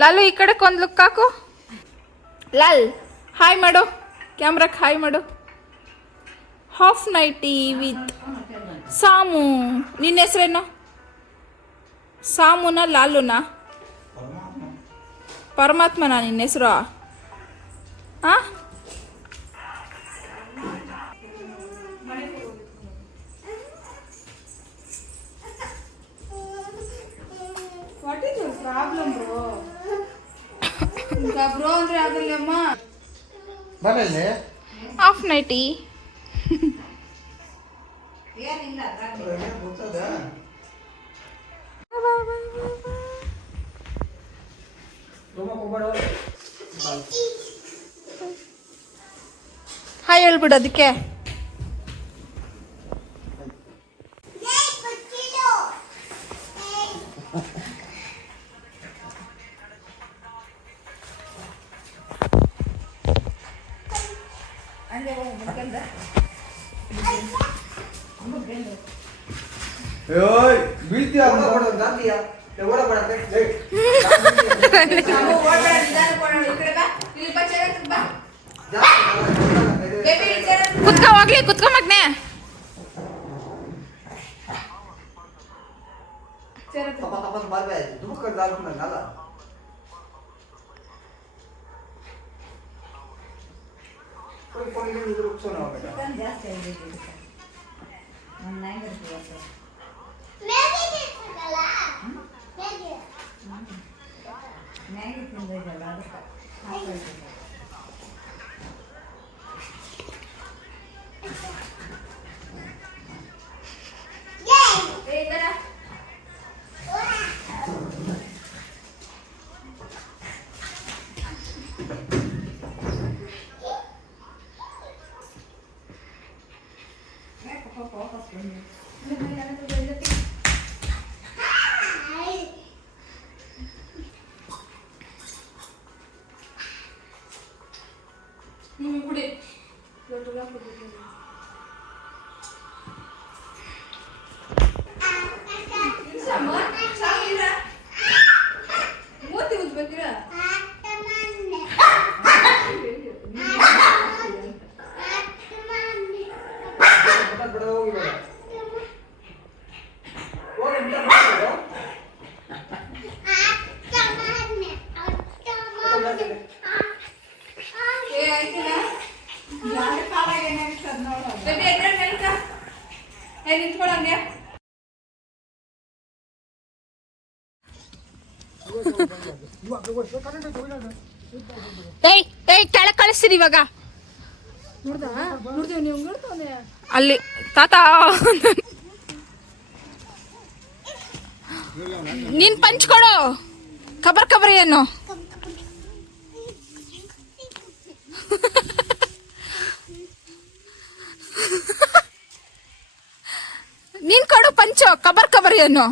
ಲಾಲು ಈ ಕಡೆ ಒಂದು ಲುಕ್ ಹಾಕು. ಲಾಲ್ ಹಾಯ್ ಮಾಡು, ಕ್ಯಾಮ್ರಾಕ್ಕೆ ಹಾಯ್ ಮಾಡು. Half nighty with Samu. ನಿನ್ನ ಹೆಸರೇನು? ಸಾಮುನ ಲಾಲುನಾ? ಪರಮಾತ್ಮನ ನಿನ್ನ ಹೆಸರು? ಹಾಂ, what is your problem bro? Bro ಅಂದ್ರೆ ಆಗಲ್ಲಮ್ಮ. ಬರಲ್ಲೇ ಹಾಫ್ ನೈಟಿ. ಹಾಯ್ ಹೇಳ್ಬಿಡು ಅದಕ್ಕೆ. ಬೀಳ್ತೀಯ ಕುತ್ಕೋ ಹೋಗ್ಲಿ, ಕುತ್ಕೋ ಮಗ್ನೆ. ಕೆಳಗೆ ಕಳಿಸ್ತೀರಿ ಇವಾಗ. ಅಲ್ಲಿ ತಾತ ನೀನ್ ಪಂಚ್ಕೊಡು. ಖಬರ್ ಖಬರ್ ಏನು? ನೀನ್ ಕೊಡು ಪಂಚು. ಖಬರ್ ಖಬರ್ ಏನು?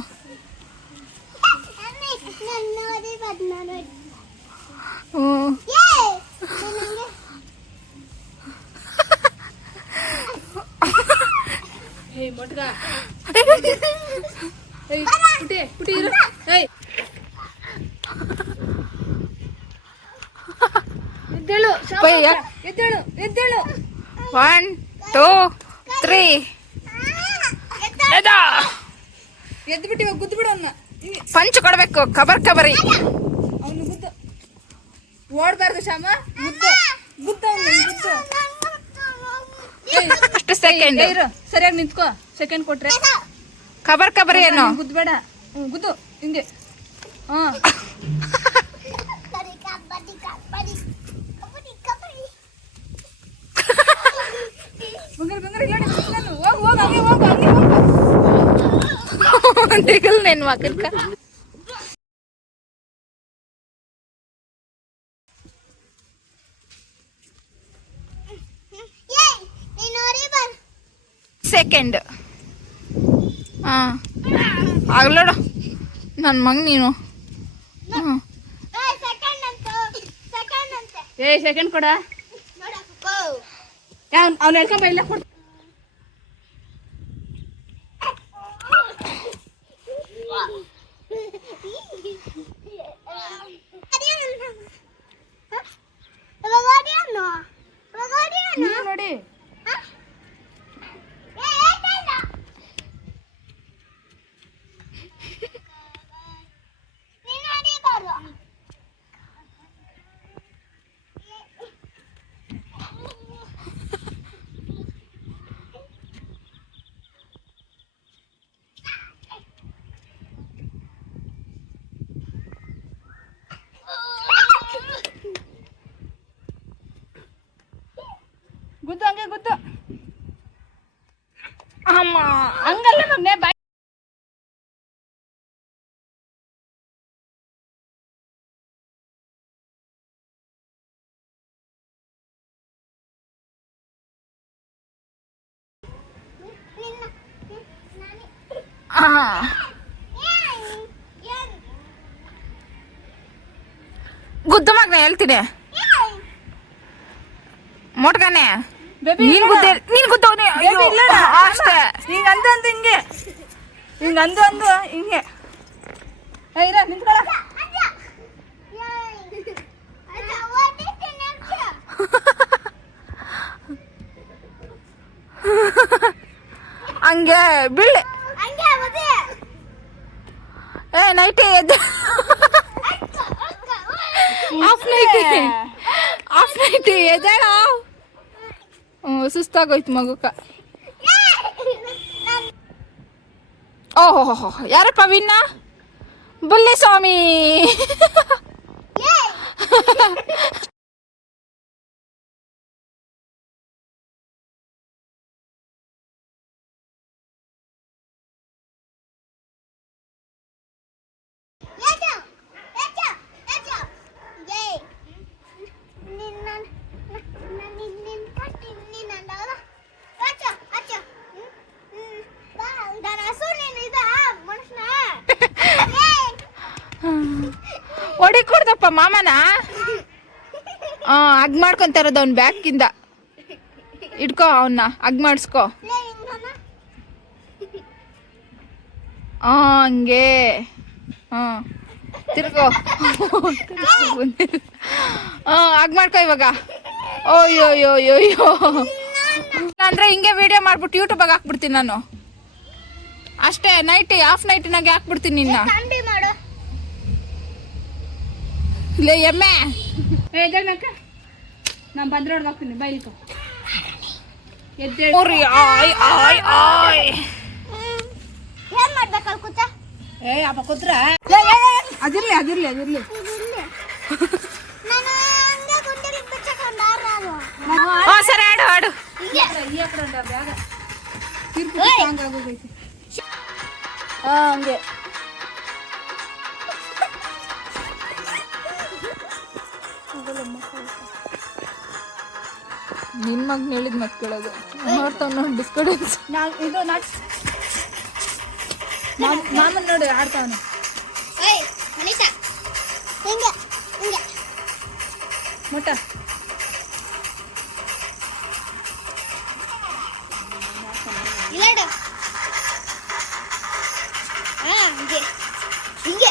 ಒನ್ ಟೂ ತ್ರೀ ಎದ್ದು ಬಿಟ್ಟು ಇವಾಗ ಗುದ್ದು ಬಿಡು. ಪಂಚ್ ಕೊಡ್ಬೇಕು. ಖಬರ್ ಖಬರಿ ಅವನು ಗುದ್ದು ಓಡ್ಬಾರ್ದು ಶ್ಯಾಮ. ಗುದ್ದು ಗುದ್ದು ಗುದ್ದು. ಅಷ್ಟು ಸೆಕೆಂಡ್ ಸರಿಯಾಗಿ ನಿಂತ್ಕೋ. ಸೆಕೆಂಡ್ ಕೊಟ್ರೆ ಖಬರ್ ಖಬರಿ ಏನು? ಗುದ್ದು ಬೇಡ. ಗುದ್ದು ಹಿಂಗೆ. ಹಾ ನೆನ್ ಮಕ್ಕಳ ಸೆಕೆಂಡ್. ಹಾಂ ಆಗ್ಲೋಡ ನನ್ನ ಮಗ ನೀನು. ಸೆಕೆಂಡ್ ಕೊಡ. ಅವ್ನು ಹೇಳ್ಕೊಂಬ ಇಲ್ಲ ಕೊಡ. ಅಮ್ಮ ಹಂಗಲ್ಲ ಮಗ್ನೆ ಬಾಯ್. ಗುದ್ದು ಮಗ್ನೆ ಹೇಳ್ತೀನಿ ಮೊಟ್ಗಾನೆ ನೀನ್ ಗುದ್ದವನೇ ಅಷ್ಟೇ. ಹಿಂಗ ಅಂದು ಹಿಂಗೆ ಹಿಂಗ ಅಂದು ಹಿಂಗೆ ಇರ ನಿಂತ್ಕೊಳ. ಹಂಗೆ ಬೀಳೆ ಏ ನೈಟಿ ಎದ್ದೆ ಆಫ್ ನೈಟಿ ಎದ್ದೇಳ. ಸುಸ್ತಾಗೋಯ್ತು ಮಗುಕ. ಓಹೋ ಯಾರಪ್ಪ ವಿನ್ನ? ಬುಲ್ಲಿ ಸ್ವಾಮಿ. ಹೊಡಿ ಕೊಡ್ದಪ್ಪ ಮಾಮನ. ಹಗ್ ಮಾಡ್ಕೊಂತಾರದು ಅವ್ನ ಬ್ಯಾಕಿಂದ. ಇಡ್ಕೋ ಅವನ್ನ ಹಗ್ ಮಾಡಿಸ್ಕೋ. ಹಂಗೆ ತಿರ್ಗೋ. ಹಗ್ ಮಾಡ್ಕೋ ಇವಾಗ. ಓಯ್ಯೋಯ್ಯೋಯ್ಯೋ ಅಂದ್ರೆ ಹಿಂಗೆ ವಿಡಿಯೋ ಮಾಡ್ಬಿಟ್ಟು ಯೂಟ್ಯೂಬಾಗ ಹಾಕ್ಬಿಡ್ತೀನಿ ನಾನು ಅಷ್ಟೇ. ನೈಟಿ ಆಫ್ ನೈಟಿನಾಗೆ ಹಾಕ್ಬಿಡ್ತೀನಿ ನಿನ್ನ. ಲೇ ಎಮ್ಮೆ ನಾನು ಬಂದ್ರೋಡ್ ಹಾಕ್ತೀನಿ ಬೈಲ್ಕೊ. ಏ ಅಪ್ಪ ಕೂತ್ರ ಅದಿರ್ಲಿ ಸರಿ ಆಡು ಆಡು. ಹಂಗೆ ನಿನ್ ಮಗ್ ಹೇಳಿದ್ ಮತ್ ಕೇಳೋದು ನೋಡ್ತಾವ್ ನೋಡಿ ಡಿಸ್ಕಡೆನ್ಸ್. ಇದು ಮಾಮನ್ ನೋಡಿ ಆಡ್ತಾವನು. ಮುಟ್ಟ ಹಿಂಗೆ